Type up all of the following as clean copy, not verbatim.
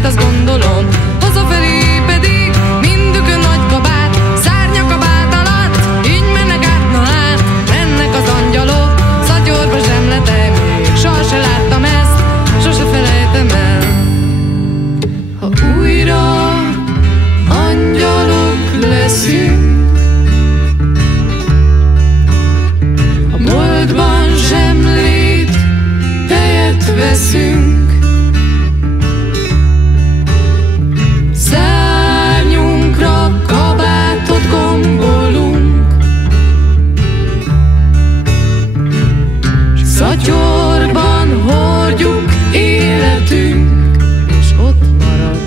itt azt gondolom. Hazafelé pedig mindükön nagy kabát, szárnyakabát alatt, így mennek át, na hát, mennek az angyalok. Szatyorba zsemlete, még sose láttam ezt, sose felejtem el. Ha újra angyalok leszünk, a boltban zsemlét, tejet veszünk, szárnyunkra kabátot gombolunk, s szatyorban hordjuk életünk, és ott marad.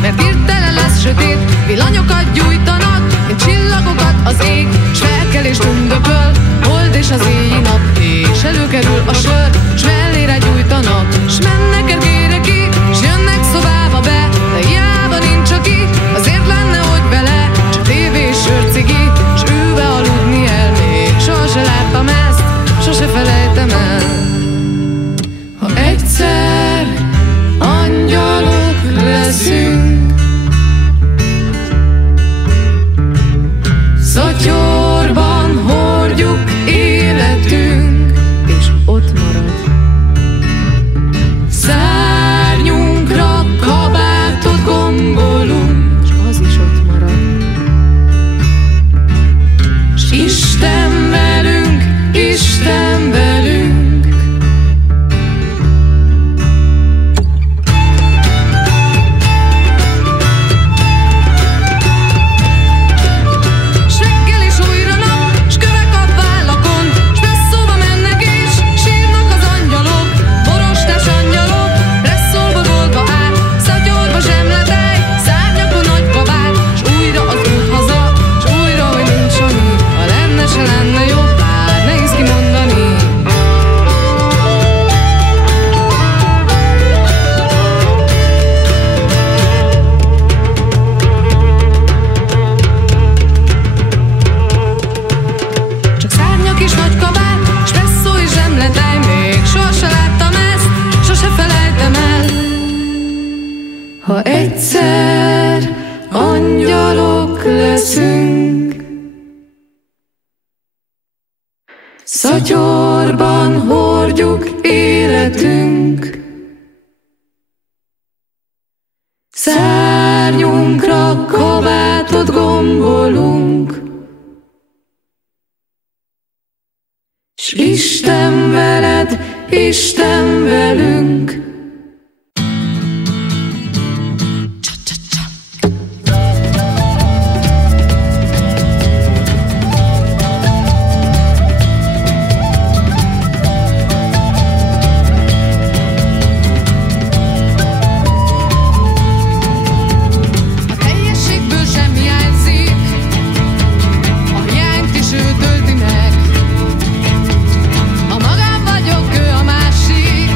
Mert hirtelen lesz sötét, villanyokat gyújtanak, mint csillagokat az ég, s felkel és tündököl, hold és az éjjel nap, és előkerül a sör, s mellére gyújtanak, s mennek ergére ki, s jönnek szobába be, de hiába nincs aki, azért lenne, hogy vele, csak tévé és sörcigi, s ülve aludni el, még sose láttam ezt, sose felejtem el. Ha egyszer angyalok leszünk, szatyorban hordjuk életünk, és ott marad. Szárnyunkra kabátot gombolunk, és az is ott marad. S Isten velünk, Isten velünk. Ha egyszer angyalok leszünk, szatyorban hordjuk életünk, szárnyunkra kabátot gombolunk, s Isten veled, Isten velünk. A magam vagyok, ő a másik.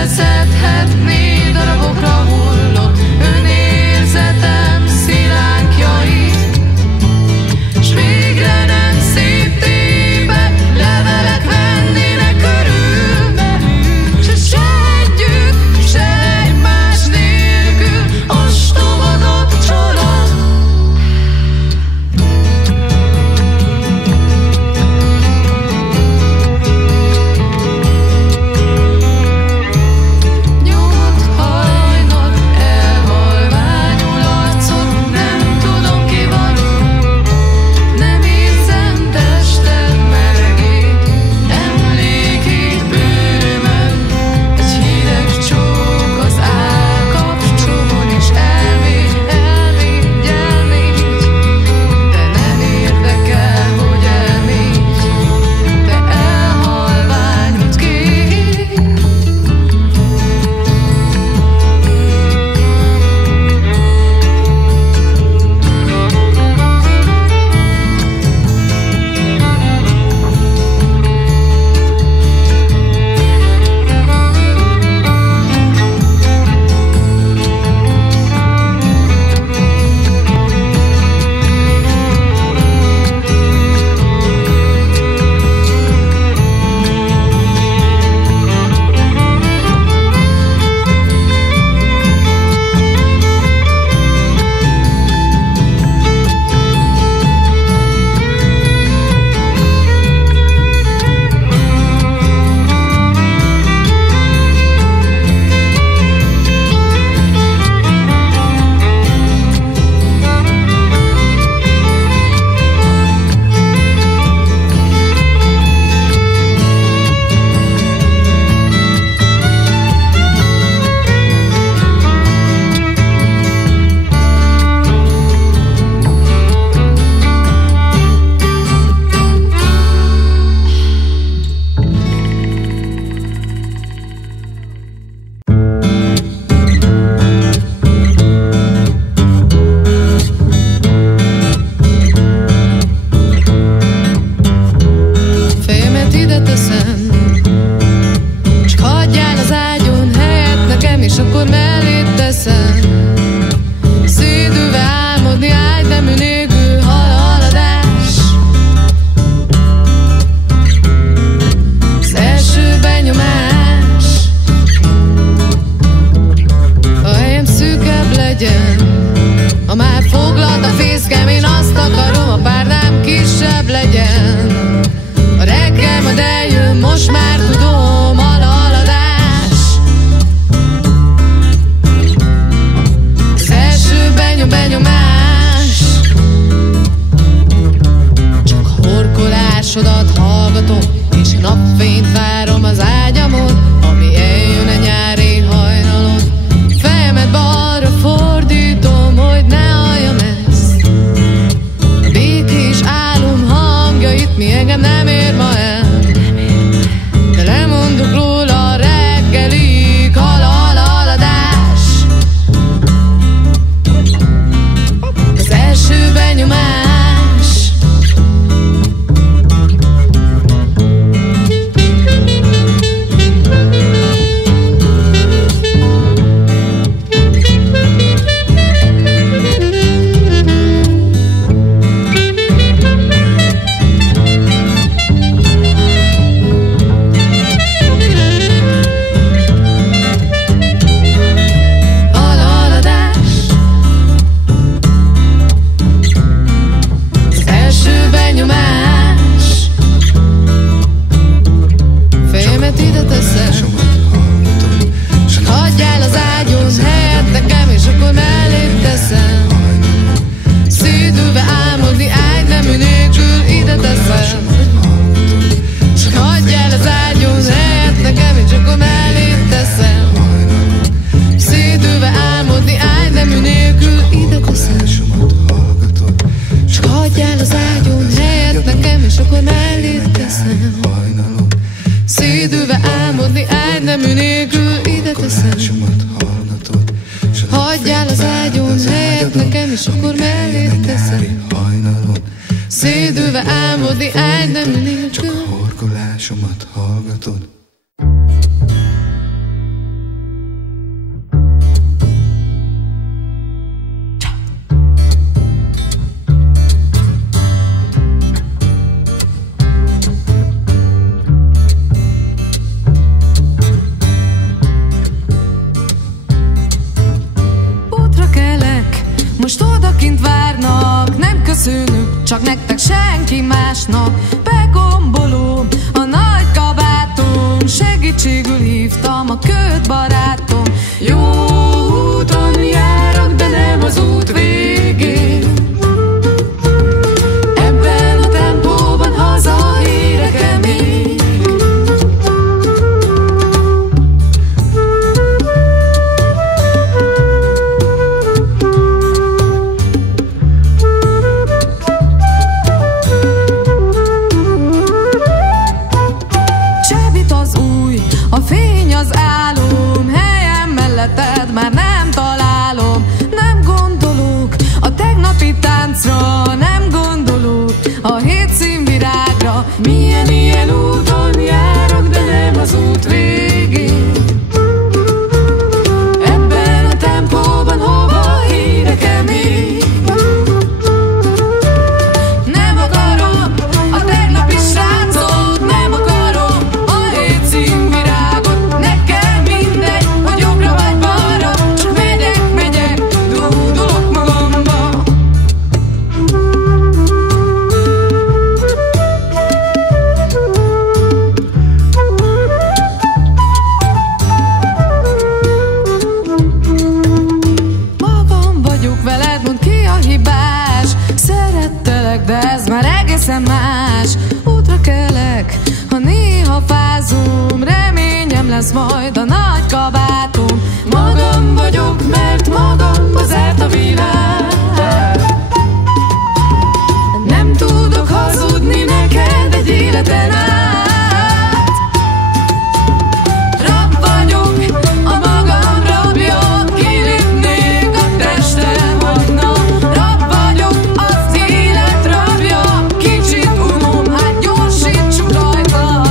leszedhetné darabokra hullott önérzetem szilánkjait, s végre nem széptébe levelek vennének körülbelül, se együtt, se egymás nélkül ostoba kapcsolat. Nyugodt hajnal, elhalványul arcod, nem tudom ki vagy, nem érzem tested melegét, emlékét bőrömön, egy hideg csók az állkapcsomon, és elmégy, de nem érdekel, hogy elmégy, de elhalványult ki. Fejemet ide teszem, csak hagyjál az ágyon helyet nekem, és akkor mellét teszem. Szédülve álmodni ágynemű nélkül haladás. Az első benyomás, a helyem szűkebb legyen, ha már foglalt a fészkem, én azt akarom, a párnám kisebb legyen. A reggel majd eljön, most már tudom, a haladás. Az első benyomás, csak a horkolásodat hallgatom, és a napfényt várom az ágyamon, ami eljön a nyári hajnalon. Fejemet balra fordítom, hogy ne halljam ezt. A békés álom hangjait, mi engem nem ér ma el, de lemondok róla reggelig, haladás. Az első benyomás, nemű nélkül ide teszem. Hagyjál az ágyon helyet nekem, és akkor mellét teszem. Szédülve álmodni ágy nemű nélkül. Csak a horkolásomat hallgatod. köszönök, csak nektek, senki másnak. Begombolom a nagy kabátom, segítségül hívtam a köd barátom. Jó úton járok, de nem az út végén. Ebben a tempóban haza érek-e még? Csábít az új, a fény az álom, helyem melletted már nem találom. Nem gondolok a tegnapi táncra, nem gondolok a hét színvirágra. Milyen úton járok, de nem az út végén. Ebben a tempóban hova érek-e még? Nem akarom a tegnapi srácot, nem akarom a hét színvirágot. Nekem mindegy, hogy jobbra vagy balra, csak megyek, dúdolok magamba. Magam vagyok veled, mondd ki a hibás. Szerettelek, de ez már egészen más. Útra kelek, ha néha fázom, reményem lesz majd a nagy kabátom. Magam vagyok, mert magamba zárt a világ. Nem tudok hazudni neked egy életen át. Rab vagyok, a magam rabja, kilépnék a testem, hagyna. Rab vagyok, az élet rabja, kicsit unom, hát gyorsítsuk rajta.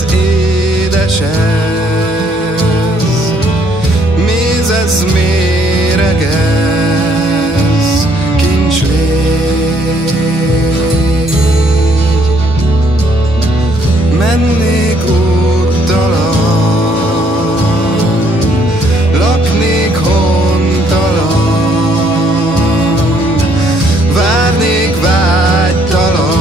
ez édes ez, méz ez méreg ez, kincs légy. Mennék úttalan, laknék hontalan, várnék vágytalan.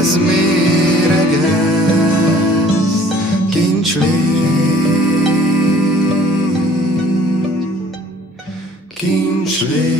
ez méregez, kincs légy, kincs légy.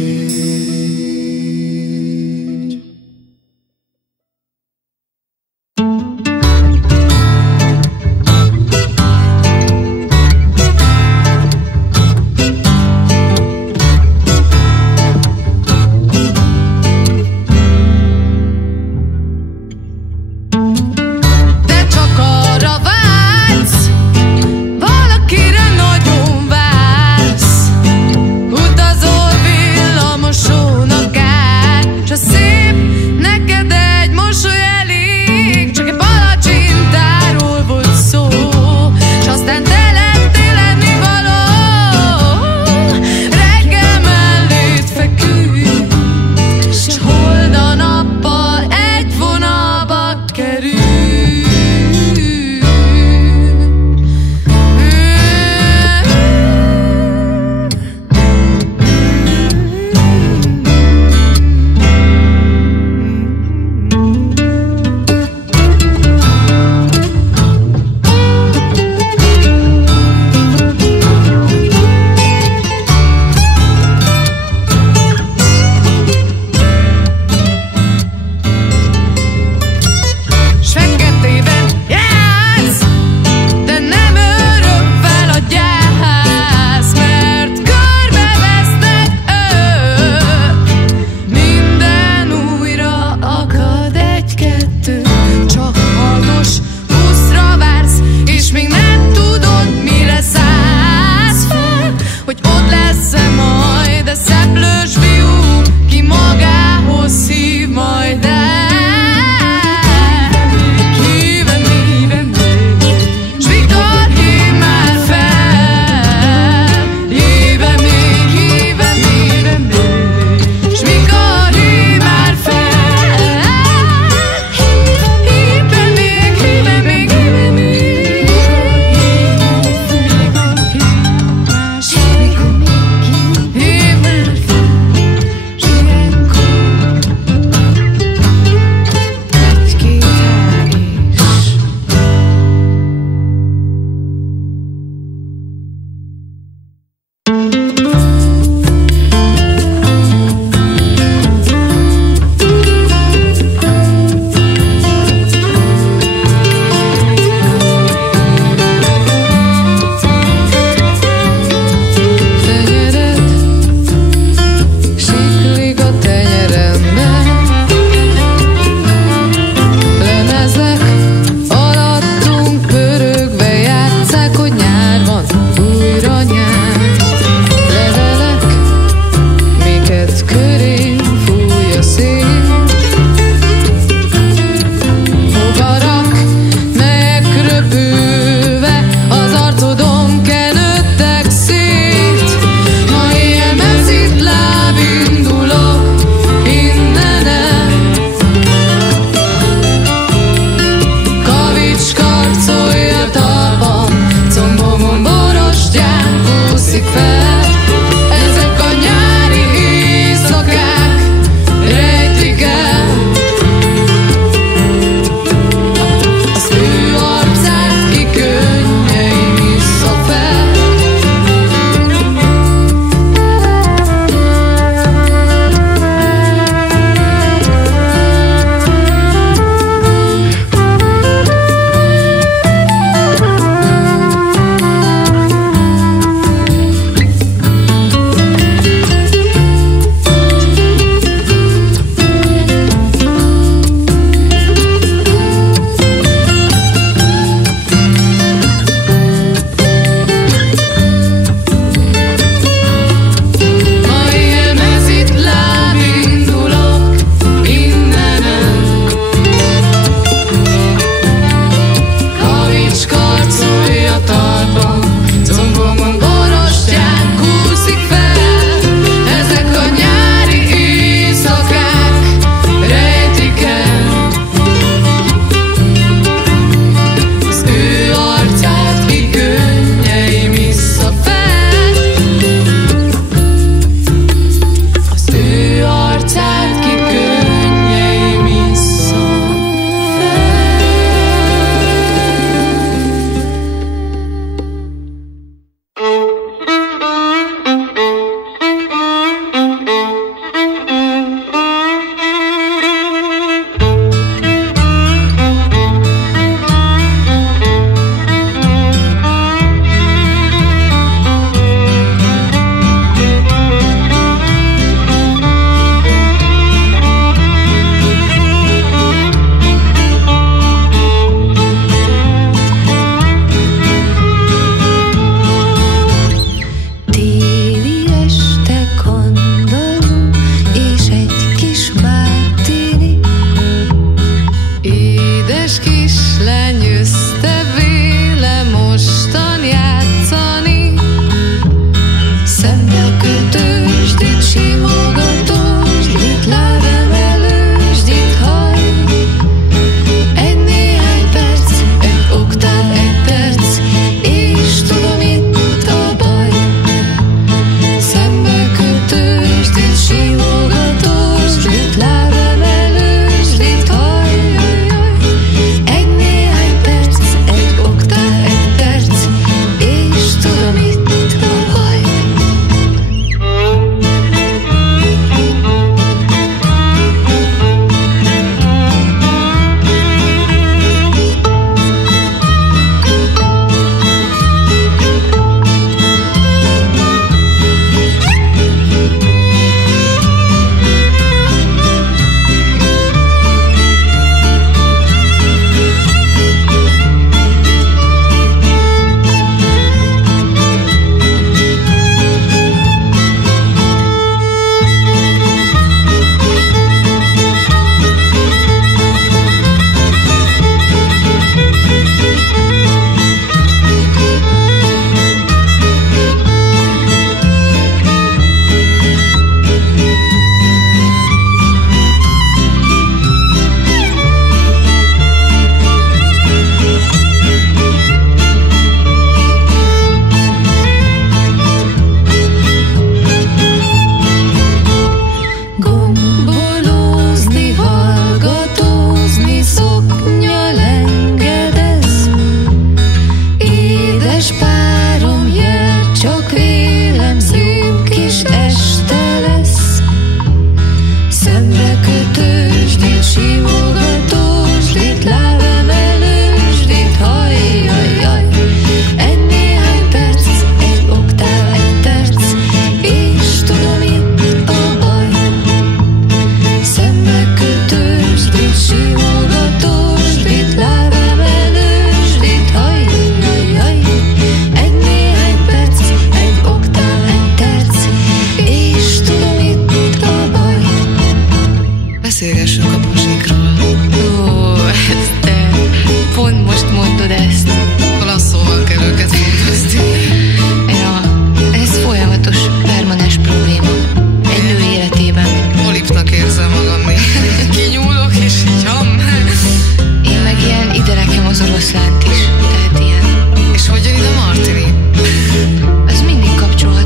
Utazol villamoson a kúszik fel. Ezek a nyári éjszakák rejtik el az ő arcát, ki könnyei vissza fel. Az mindig kapcsolódik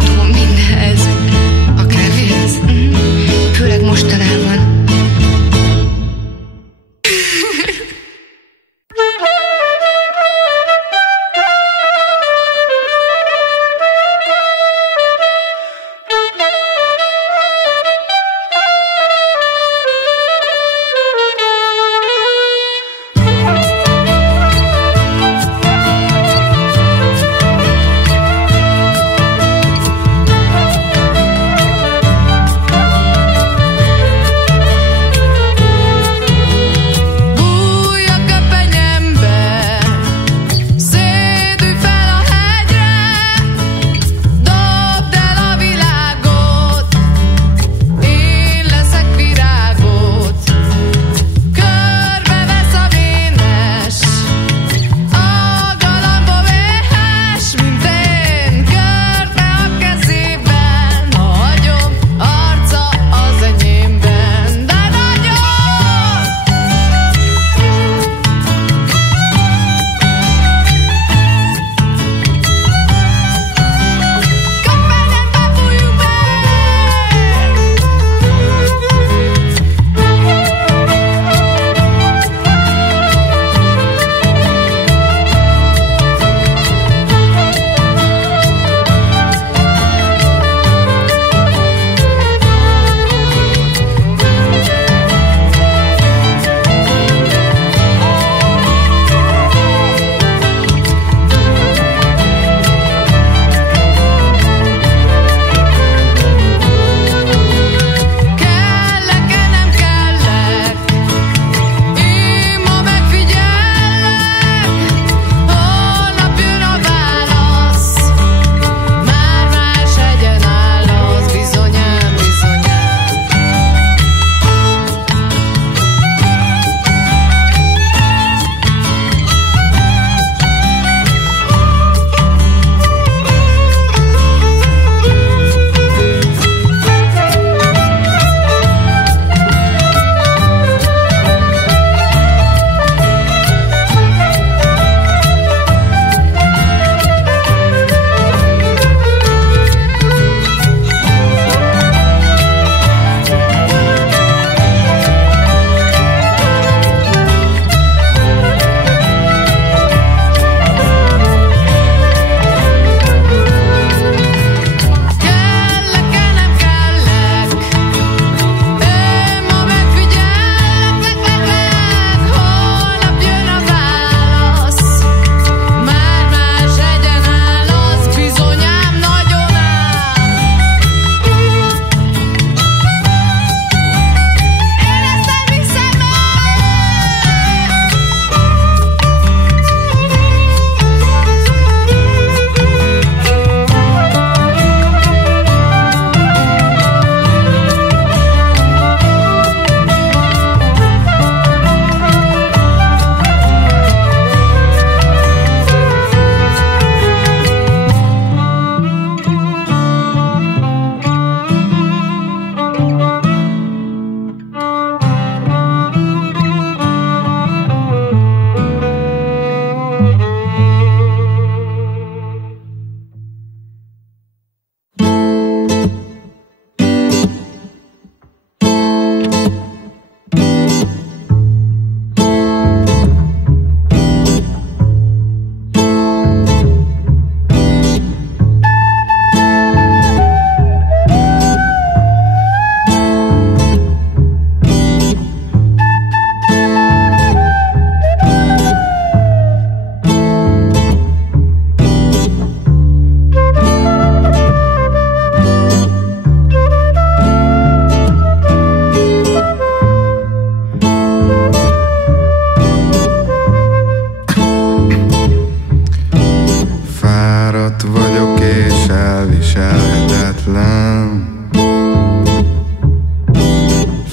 elviselhetetlen.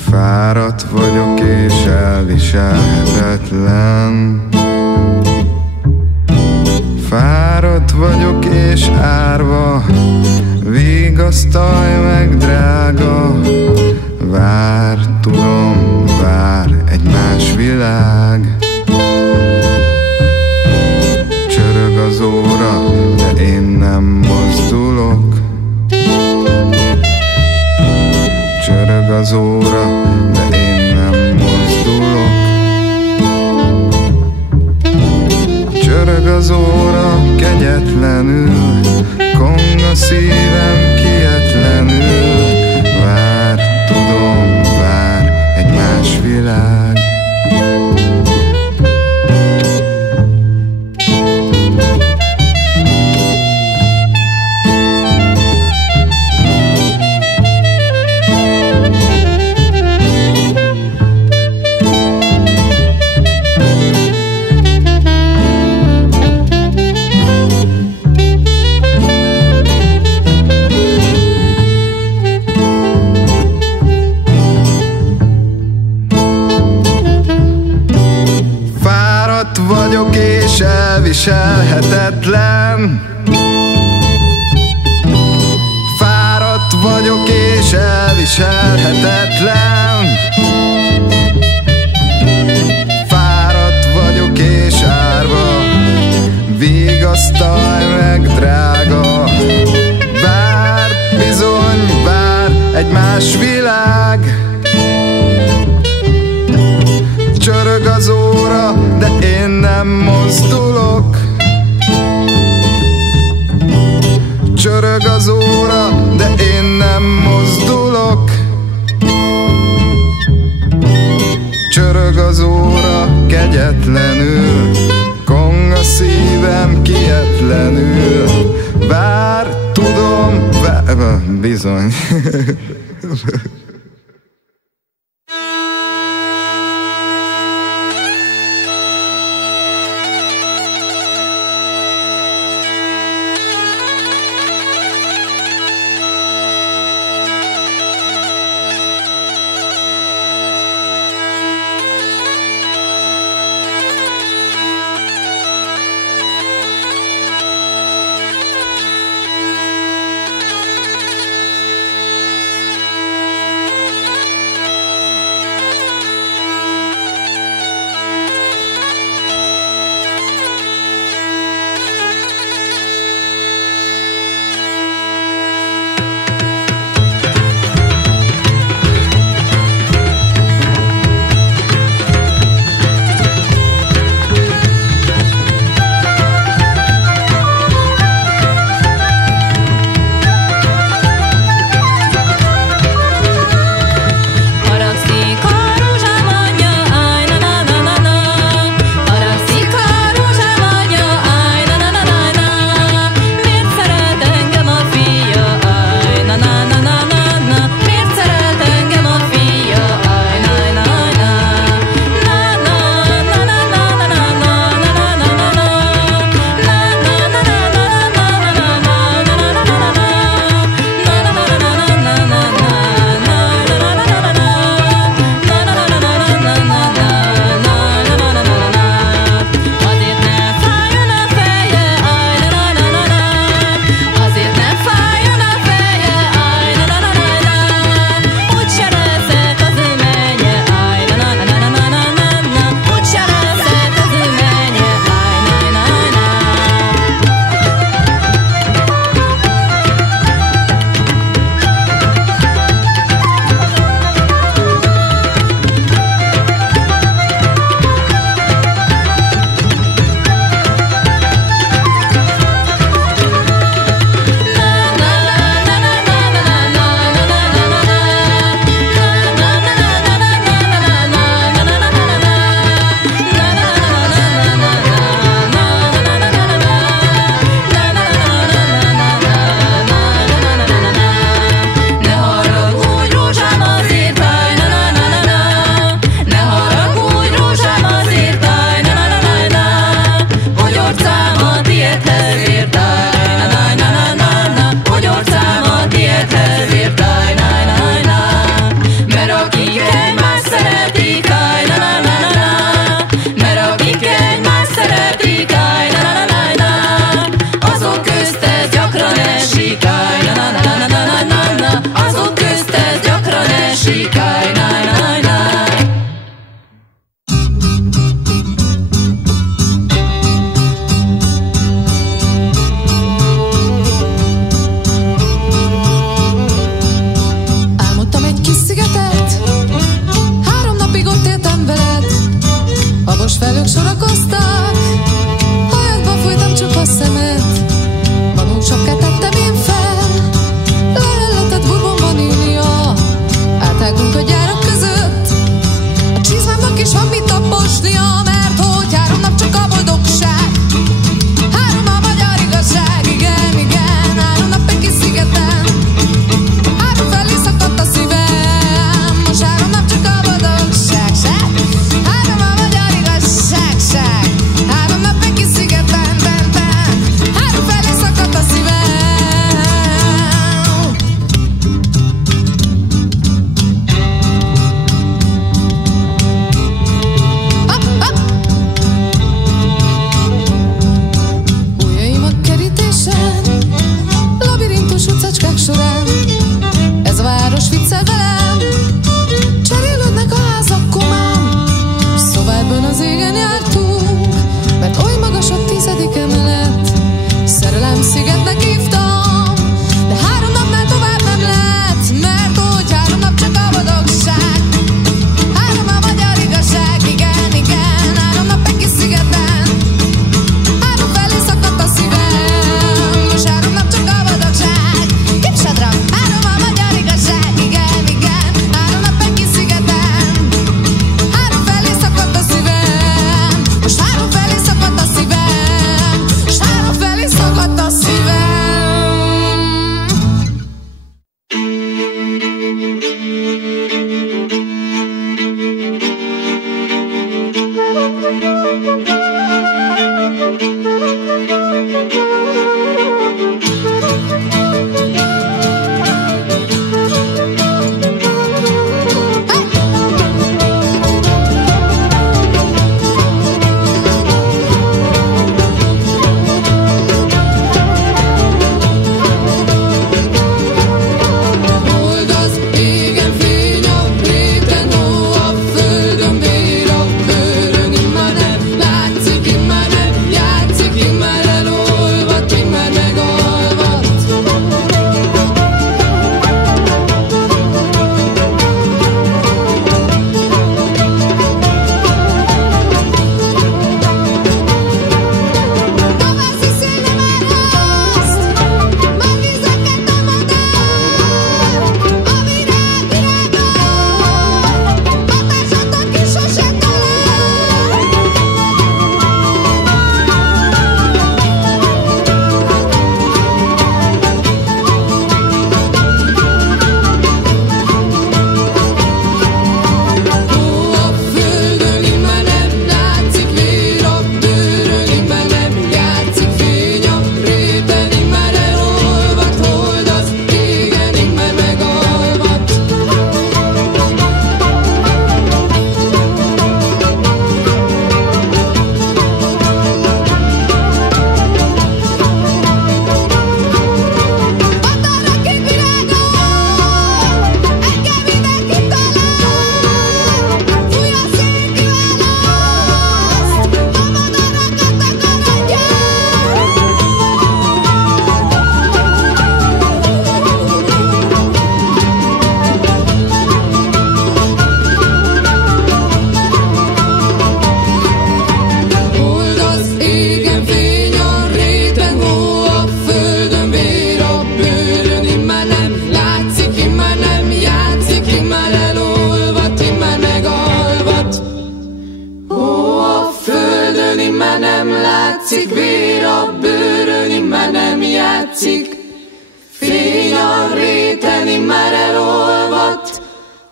Fáradt vagyok és elviselhetetlen. Fáradt vagyok és árva, vigasztalj meg, drága. Vár, tudom, vár egy más világ. Csörög az óra, de én nem mozdulok. Csörög az óra, de én nem mozdulok. Csörög az óra kegyetlenül, kong a szívem kietlenül. Vár, tudom, vár egy más világ. Vagyok és elviselhetetlen. Fáradt vagyok és elviselhetetlen. Fáradt vagyok és árva, vigasztalj meg, drága. Vár, bizony, vár egy más világ. Csörög az óra, de én nem mozdulok. Csörög az óra, de én nem mozdulok. Csörög az óra kegyetlenül, kong a szívem kietlenül. Vár, tudom, bizony.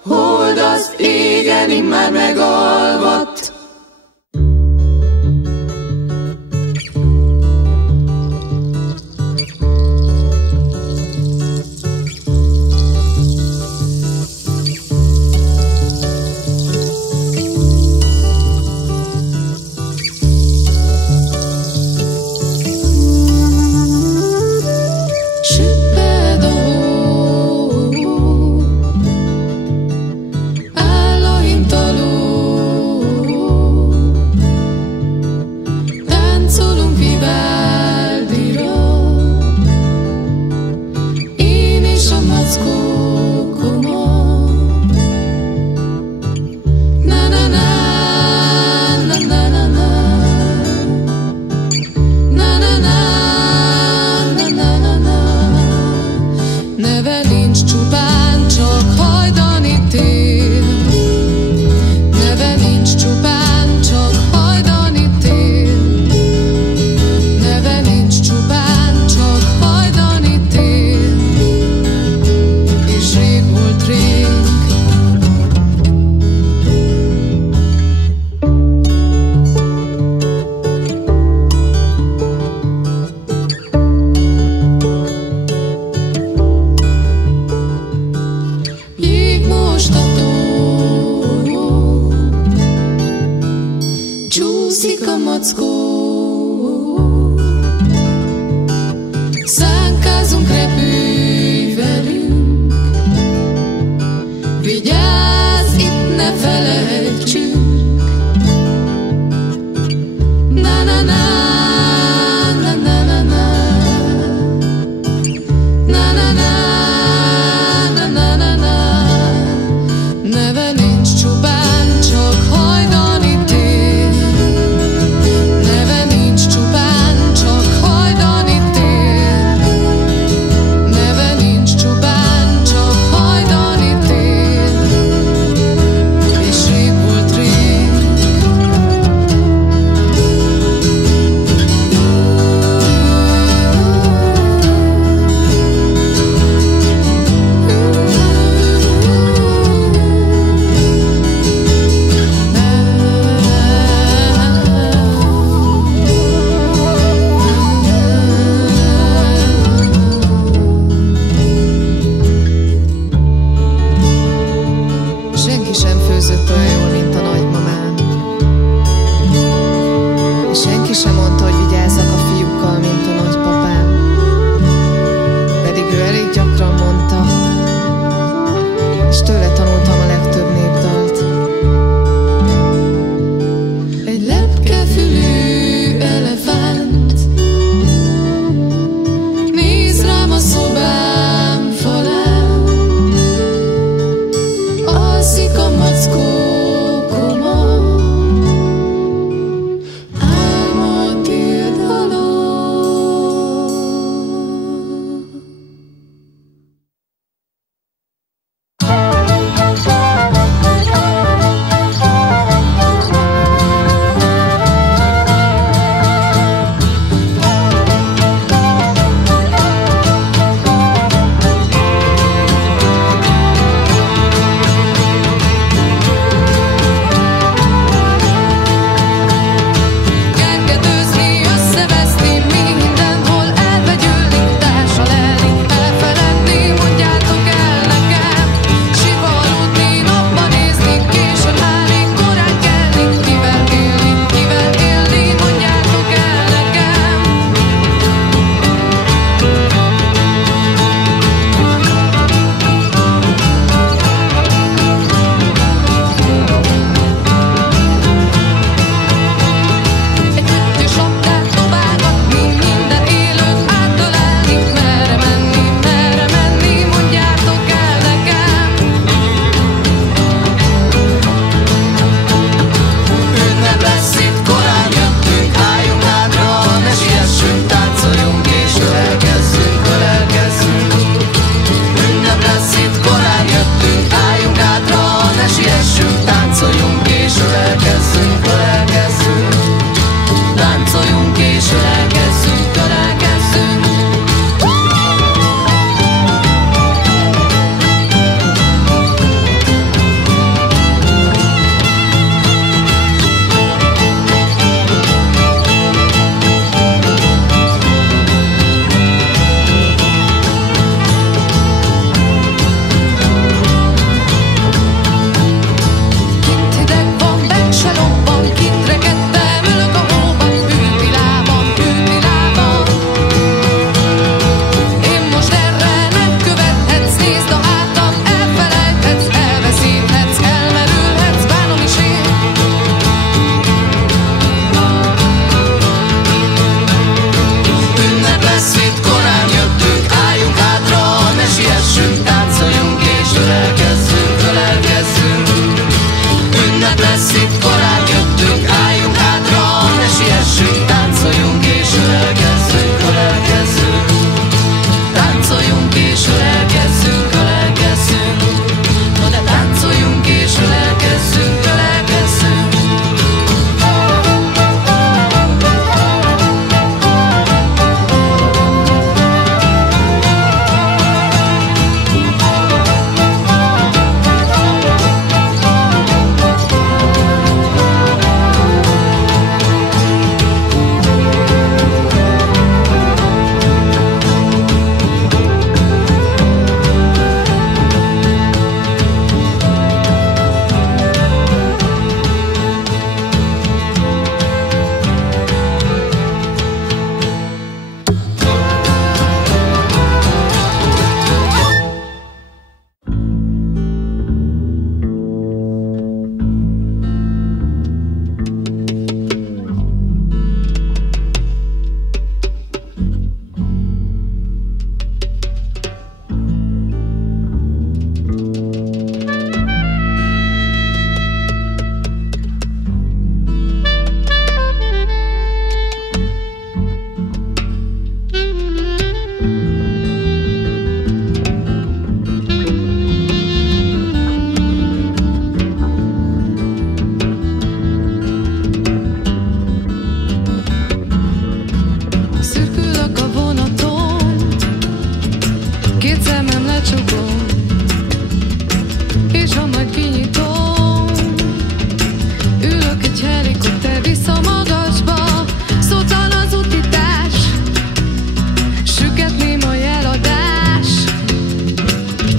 hold az égen immár megalvadt.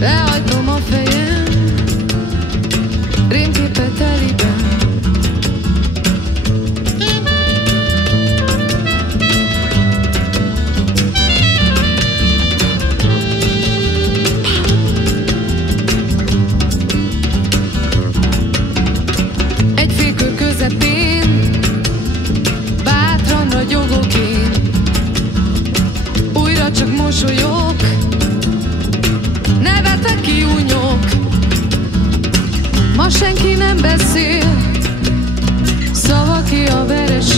lehajtom a fejem rémképet teliben. Egy félkör közepén bátran ragyogok én, újra csak mosolyog, nevetek ki únyok. Ma senki nem beszél, szava ki a vereség.